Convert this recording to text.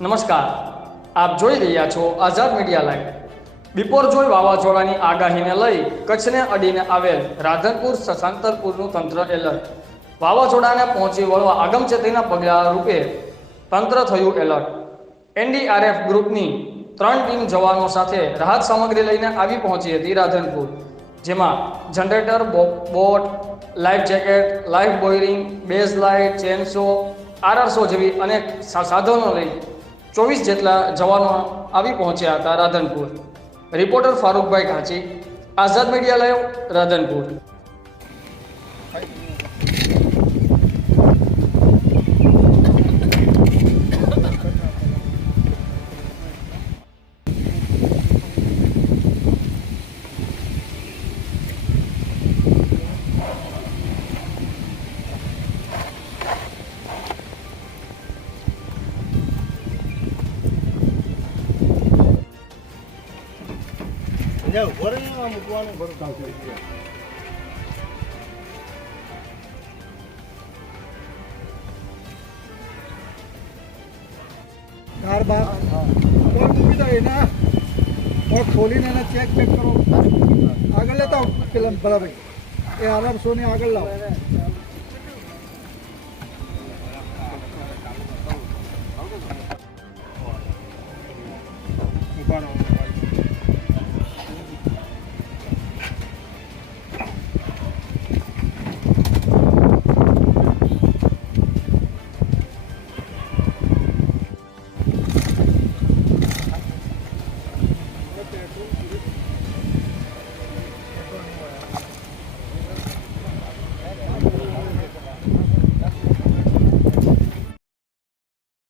નમસ્કાર, આપ જોઈ રહ્યા છો આઝાદ મીડિયા લાઈવ। બિપોરજોય વાવાઝોડાની આગાહીને લઈ કચ્છને અડીને આવેલ રાધનપુર સસાંતરપુરનું તંત્ર એલર્ટ। વાવાઝોડાને પહોંચી વળવા આગમચેતીના પગલાં રૂપે તંત્ર થયું એલર્ટ। એનડીઆરએફ ગ્રુપની 3 ટીમ જવાનો સાથે રાહત સામગ્રી લઈને આવી પહોંચી હતી રાધનપુર, જેમાં generator, boat, life jacket, life buoy ring, base light, chainsaw, આરઆરસો જેવી અનેક સાધનો લઈ 24 જેટલા જવાનો આવી પહોંચ્યા હતા રાધનપુર। રિપોર્ટર ફારૂકભાઈ ઘાંચી, આઝાદ મીડિયા લાઈવ, રાધનપુર। कार बार और मूवी तो है ना, और खोली ने ना चेक करो आगे लेता हूँ फिल्म बराबर ये आराम सोने आगे लाओ।